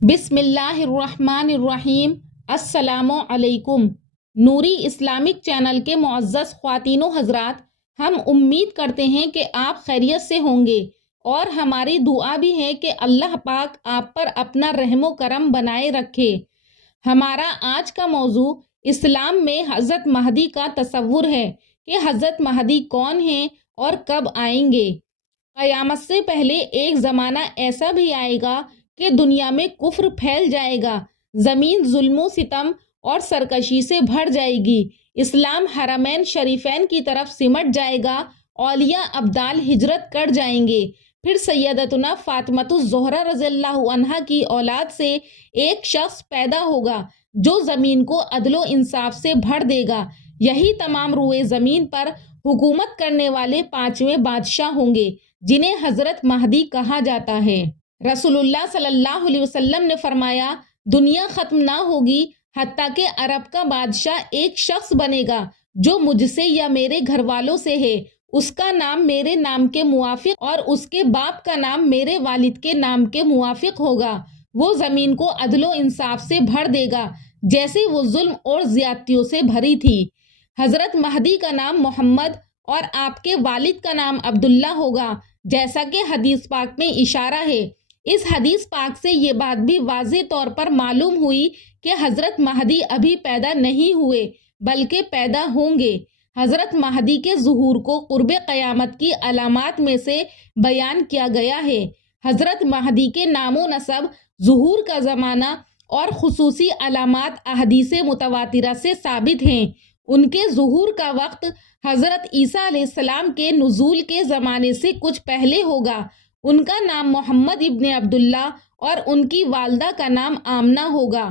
بسم اللہ الرحمن الرحیم۔ السلام علیکم۔ نوری اسلامک چینل کے معزز خواتین و حضرات، ہم امید کرتے ہیں کہ آپ خیریت سے ہوں گے اور ہماری دعا بھی ہے کہ اللہ پاک آپ پر اپنا رحم و کرم بنائے رکھے۔ ہمارا آج کا موضوع اسلام میں حضرت مہدی کا تصور ہے کہ حضرت مہدی کون ہیں اور کب آئیں گے۔ قیامت سے پہلے ایک زمانہ ایسا بھی آئے گا کہ دنیا میں کفر پھیل جائے گا، زمین ظلم و ستم اور سرکشی سے بھر جائے گی، اسلام حرمین شریفین کی طرف سمٹ جائے گا، اولیاء ابدال ہجرت کر جائیں گے، پھر سیدتنا فاطمۃ الزہرا رضی اللہ عنہا کی اولاد سے ایک شخص پیدا ہوگا جو زمین کو عدل و انصاف سے بھر دے گا۔ یہی تمام روئے زمین پر حکومت کرنے والے پانچویں بادشاہ ہوں گے جنہیں حضرت مہدی کہا جاتا ہے۔ رسول اللہ صلی اللہ علیہ وسلم نے فرمایا، دنیا ختم نہ ہوگی حتیٰ کہ عرب کا بادشاہ ایک شخص بنے گا جو مجھ سے یا میرے گھر والوں سے ہے، اس کا نام میرے نام کے موافق اور اس کے باپ کا نام میرے والد کے نام کے موافق ہوگا۔ وہ زمین کو عدل و انصاف سے بھر دے گا جیسے وہ ظلم اور زیادتیوں سے بھری تھی۔ حضرت مہدی کا نام محمد اور آپ کے والد کا نام عبداللہ ہوگا، جیسا کہ حدیث پاک میں اشارہ ہے۔ اس حدیث پاک سے یہ بات بھی واضح طور پر معلوم ہوئی کہ حضرت مہدی ابھی پیدا نہیں ہوئے بلکہ پیدا ہوں گے۔ حضرت مہدی کے ظہور کو قرب قیامت کی علامات میں سے بیان کیا گیا ہے۔ حضرت مہدی کے نام و نسب، ظہور کا زمانہ اور خصوصی علامات احادیث متواترہ سے ثابت ہیں۔ ان کے ظہور کا وقت حضرت عیسیٰ علیہ السلام کے نزول کے زمانے سے کچھ پہلے ہوگا۔ ان کا نام محمد ابن عبداللہ اور ان کی والدہ کا نام آمنہ ہوگا۔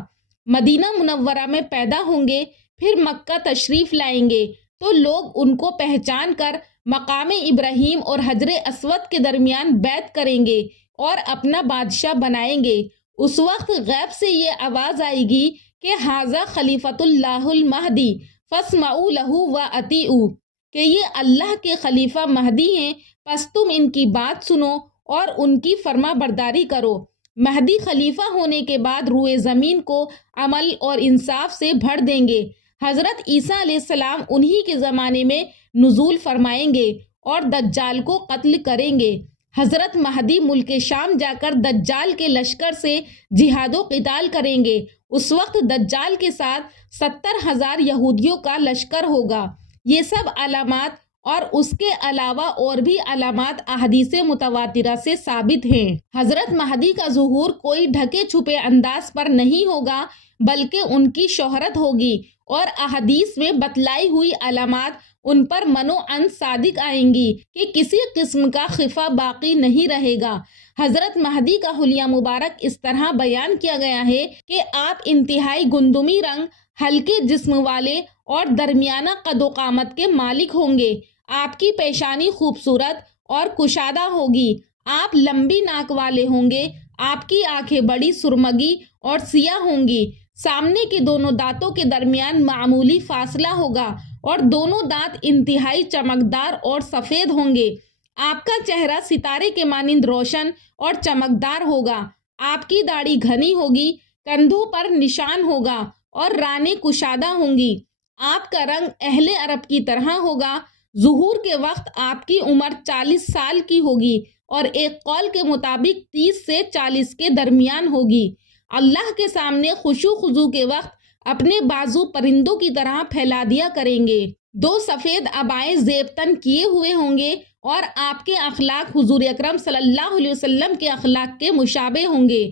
مدینہ منورہ میں پیدا ہوں گے، پھر مکہ تشریف لائیں گے تو لوگ ان کو پہچان کر مقام ابراہیم اور حجر اسود کے درمیان بیعت کریں گے اور اپنا بادشاہ بنائیں گے۔ اس وقت غیب سے یہ آواز آئے گی کہ ھذا خلیفۃ اللہ المہدی فاسمعوا لہ واطیعوا، کہ یہ اللہ کے خلیفہ مہدی ہیں، پس تم ان کی بات سنو اور ان کی فرما برداری کرو۔ مہدی خلیفہ ہونے کے بعد روئے زمین کو عمل اور انصاف سے بھر دیں گے۔ حضرت عیسیٰ علیہ السلام انہی کے زمانے میں نزول فرمائیں گے اور دجال کو قتل کریں گے۔ حضرت مہدی ملک شام جا کر دجال کے لشکر سے جہاد و قتال کریں گے۔ اس وقت دجال کے ساتھ 70,000 یہودیوں کا لشکر ہوگا۔ یہ سب علامات اور اس کے علاوہ اور بھی علامات احادیث متواترہ سے ثابت ہیں۔ حضرت مہدی کا ظہور کوئی ڈھکے چھپے انداز پر نہیں ہوگا بلکہ ان کی شہرت ہوگی اور احادیث میں بتلائی ہوئی علامات ان پر منوعاً صادق آئیں گی کہ کسی قسم کا خفا باقی نہیں رہے گا۔ حضرت مہدی کا حلیہ مبارک اس طرح بیان کیا گیا ہے کہ آپ انتہائی گندمی رنگ، ہلکے جسم والے اور درمیانہ قد و قامت کے مالک ہوں گے۔ آپ کی پیشانی خوبصورت اور کشادہ ہوگی، آپ لمبی ناک والے ہوں گے، آپ کی آنکھیں بڑی سرمگی اور سیاہ ہوں گی، سامنے کے دونوں دانتوں کے درمیان معمولی فاصلہ ہوگا اور دونوں دانت انتہائی چمکدار اور سفید ہوں گے۔ آپ کا چہرہ ستارے کے مانند روشن اور چمکدار ہوگا، آپ کی داڑھی گھنی ہوگی، کندھوں پر نشان ہوگا اور رانیں کشادہ ہوں گی۔ آپ کا رنگ اہل عرب کی طرح ہوگا۔ ظہور کے وقت آپ کی عمر 40 سال کی ہوگی اور ایک قول کے مطابق 30 سے 40 کے درمیان ہوگی۔ اللہ کے سامنے خشوع و خضوع کے وقت اپنے بازو پرندوں کی طرح پھیلا دیا کریں گے۔ 2 سفید عبائیں زیب تن کیے ہوئے ہوں گے اور آپ کے اخلاق حضور اکرم صلی اللہ علیہ وسلم کے اخلاق کے مشابہ ہوں گے۔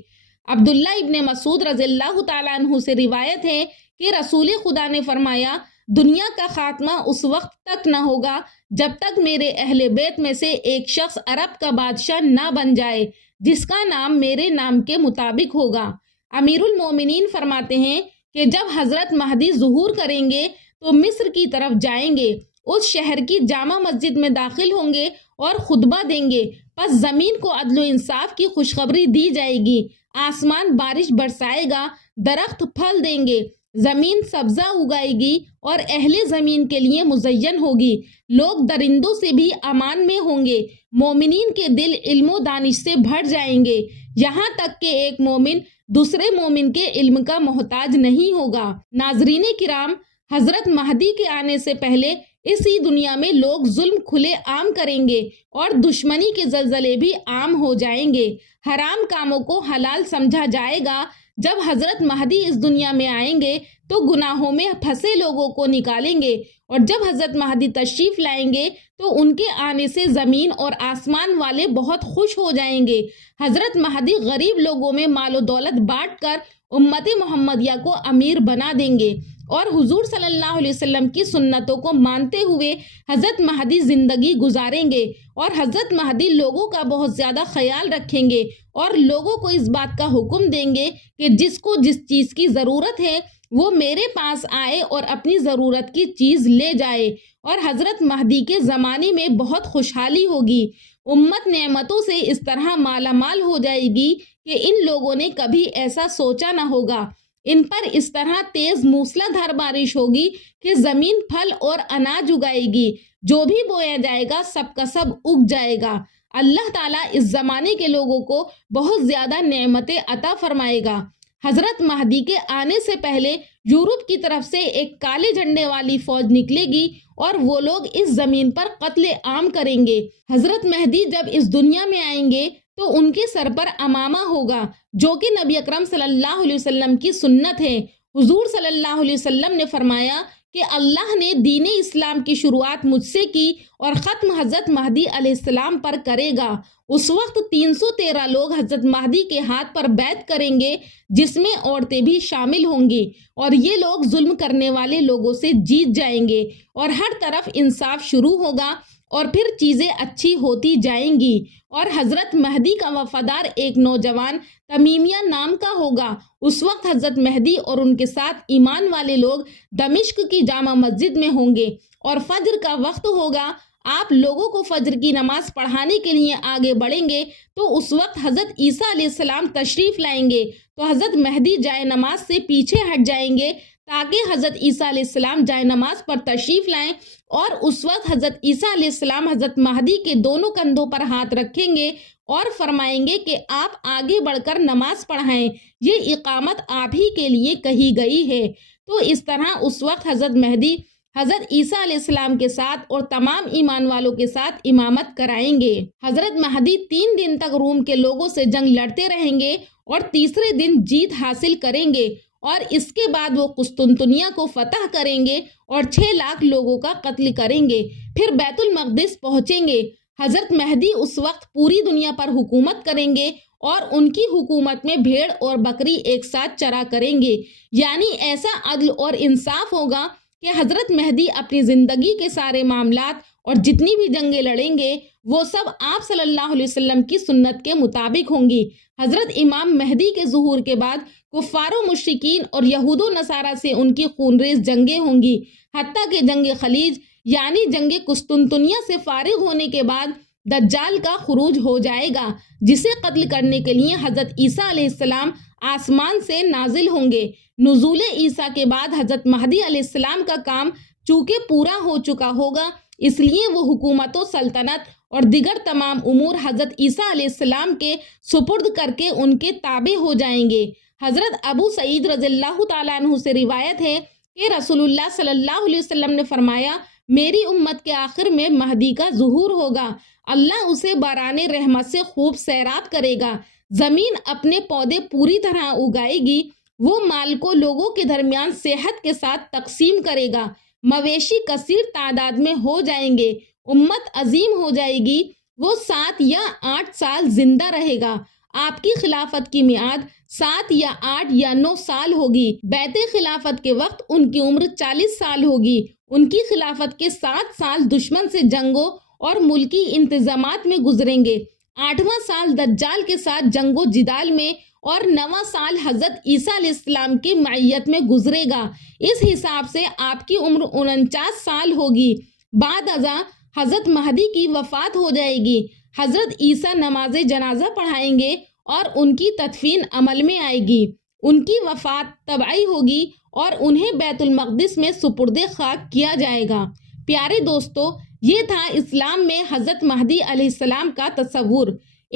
عبداللہ ابن مسعود رضی اللہ تعالیٰ عنہ سے روایت ہے کہ رسول خدا نے فرمایا، دنیا کا خاتمہ اس وقت تک نہ ہوگا جب تک میرے اہل بیت میں سے ایک شخص عرب کا بادشاہ نہ بن جائے جس کا نام میرے نام کے مطابق ہوگا۔ امیر المومنین فرماتے ہیں کہ جب حضرت مہدی ظہور کریں گے تو مصر کی طرف جائیں گے، اس شہر کی جامع مسجد میں داخل ہوں گے اور خطبہ دیں گے، پس زمین کو عدل و انصاف کی خوشخبری دی جائے گی، آسمان بارش برسائے گا، درخت پھل دیں گے، زمین سبزہ اگائے گی اور اہل زمین کے لیے مزین ہوگی، لوگ درندوں سے بھی امان میں ہوں گے، مومنین کے دل علم و دانش سے بھر جائیں گے، یہاں تک کہ ایک مومن دوسرے مومن کے علم کا محتاج نہیں ہوگا۔ ناظرین کرام، حضرت مہدی کے آنے سے پہلے اسی دنیا میں لوگ ظلم کھلے عام کریں گے اور دشمنی کے زلزلے بھی عام ہو جائیں گے۔ حرام کاموں کو حلال سمجھا جائے گا۔ جب حضرت مہدی اس دنیا میں آئیں گے تو گناہوں میں پھنسے لوگوں کو نکالیں گے، اور جب حضرت مہدی تشریف لائیں گے تو ان کے آنے سے زمین اور آسمان والے بہت خوش ہو جائیں گے۔ حضرت مہدی غریب لوگوں میں مال و دولت بانٹ کر امت محمدیہ کو امیر بنا دیں گے، اور حضور صلی اللہ علیہ وسلم کی سنتوں کو مانتے ہوئے حضرت مہدی زندگی گزاریں گے، اور حضرت مہدی لوگوں کا بہت زیادہ خیال رکھیں گے اور لوگوں کو اس بات کا حکم دیں گے کہ جس کو جس چیز کی ضرورت ہے وہ میرے پاس آئے اور اپنی ضرورت کی چیز لے جائے۔ اور حضرت مہدی کے زمانے میں بہت خوشحالی ہوگی۔ امت نعمتوں سے اس طرح مالا مال ہو جائے گی کہ ان لوگوں نے کبھی ایسا سوچا نہ ہوگا۔ ان پر اس طرح تیز موسلا دھار بارش ہوگی کہ زمین پھل اور اناج اگائے گی، جو بھی بویا جائے گا سب کا سب اگ جائے گا۔ اللہ تعالیٰ اس زمانے کے لوگوں کو بہت زیادہ نعمتیں عطا فرمائے گا۔ حضرت مہدی کے آنے سے پہلے یورپ کی طرف سے ایک کالے جھنڈے والی فوج نکلے گی اور وہ لوگ اس زمین پر قتل عام کریں گے۔ حضرت مہدی جب اس دنیا میں آئیں گے تو ان کے سر پر امامہ ہوگا، جو کہ نبی اکرم صلی اللہ علیہ وسلم کی سنت ہے۔ حضور صلی اللہ علیہ وسلم نے فرمایا کہ اللہ نے دین اسلام کی شروعات مجھ سے کی اور ختم حضرت مہدی علیہ السلام پر کرے گا۔ اس وقت 313 لوگ حضرت مہدی کے ہاتھ پر بیعت کریں گے، جس میں عورتیں بھی شامل ہوں گی، اور یہ لوگ ظلم کرنے والے لوگوں سے جیت جائیں گے اور ہر طرف انصاف شروع ہوگا اور پھر چیزیں اچھی ہوتی جائیں گی۔ اور حضرت مہدی کا وفادار ایک نوجوان تمیمیہ نام کا ہوگا۔ اس وقت حضرت مہدی اور ان کے ساتھ ایمان والے لوگ دمشق کی جامع مسجد میں ہوں گے اور فجر کا وقت ہوگا۔ آپ لوگوں کو فجر کی نماز پڑھانے کے لیے آگے بڑھیں گے تو اس وقت حضرت عیسیٰ علیہ السلام تشریف لائیں گے، تو حضرت مہدی جائے نماز سے پیچھے ہٹ جائیں گے تاکہ حضرت عیسیٰ علیہ السلام جائے نماز پر تشریف لائیں، اور اس وقت حضرت عیسیٰ علیہ السلام حضرت مہدی کے دونوں کندھوں پر ہاتھ رکھیں گے اور فرمائیں گے کہ آپ آگے بڑھ کر نماز پڑھائیں، یہ اقامت آپ ہی کے لیے کہی گئی ہے۔ تو اس طرح اس وقت حضرت مہدی حضرت عیسیٰ علیہ السلام کے ساتھ اور تمام ایمان والوں کے ساتھ امامت کرائیں گے۔ حضرت مہدی 3 دن تک روم کے لوگوں سے جنگ لڑتے رہیں گے اور تیسرے دن جیت حاصل کریں گے، اور اس کے بعد وہ قسطنطنیہ کو فتح کریں گے اور 6 لاکھ لوگوں کا قتل کریں گے، پھر بیت المقدس پہنچیں گے۔ حضرت مہدی اس وقت پوری دنیا پر حکومت کریں گے اور ان کی حکومت میں بھیڑ اور بکری ایک ساتھ چرا کریں گے، یعنی ایسا عدل اور انصاف ہوگا کہ حضرت مہدی اپنی زندگی کے سارے معاملات اور جتنی بھی جنگیں لڑیں گے وہ سب آپ صلی اللہ علیہ وسلم کی سنت کے مطابق ہوں گی۔ حضرت امام مہدی کے ظہور کے بعد کفار و مشرکین اور یہود و نصارہ سے ان کی خونریز جنگیں ہوں گی، حتیٰ کہ جنگ خلیج یعنی جنگ قسطنطنیہ سے فارغ ہونے کے بعد دجال کا خروج ہو جائے گا، جسے قتل کرنے کے لیے حضرت عیسیٰ علیہ السلام آسمان سے نازل ہوں گے۔ نزول عیسیٰ کے بعد حضرت مہدی علیہ السلام کا کام چونکہ پورا ہو چکا ہوگا، اس لیے وہ حکومت و سلطنت اور دیگر تمام امور حضرت عیسیٰ علیہ السلام کے سپرد کر کے ان کے تابع ہو جائیں گے۔ حضرت ابو سعید رضی اللہ تعالیٰ عنہ سے روایت ہے کہ رسول اللہ صلی اللہ علیہ وسلم نے فرمایا، میری امت کے آخر میں مہدی کا ظہور ہوگا، اللہ اسے باران رحمت سے خوب سیراب کرے گا، زمین اپنے پودے پوری طرح اگائے گی، وہ مال کو لوگوں کے درمیان صحت کے ساتھ تقسیم کرے گا، مویشی کثیر تعداد میں ہو جائیں گے، امت عظیم ہو جائے گی، وہ 7 یا 8 سال زندہ رہے گا، آپ کی خلافت کی میعاد 7 یا 8 یا 9 سال ہوگی، بیعت خلافت کے وقت ان کی عمر 40 سال ہوگی، ان کی خلافت کے 7 سال دشمن سے جنگوں اور ملکی انتظامات میں گزریں گے، 8واں سال دجال کے ساتھ جنگ و جدال میں، اور 9واں سال حضرت عیسیٰ علیہ السلام کی معیت میں گزرے گا۔ اس حساب سے آپ کی عمر 49 سال ہوگی۔ بعد ازاں حضرت مہدی کی وفات ہو جائے گی، حضرت عیسیٰ نماز جنازہ پڑھائیں گے اور ان کی تدفین عمل میں آئے گی، ان کی وفات طبعی ہوگی اور انہیں بیت المقدس میں سپرد خاک کیا جائے گا۔ پیارے دوستو، یہ تھا اسلام میں حضرت مہدی علیہ السلام کا تصور۔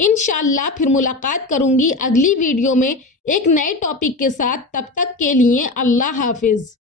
انشاءاللہ پھر ملاقات کروں گی اگلی ویڈیو میں ایک نئے ٹاپک کے ساتھ. تب تک کے لیے اللہ حافظ.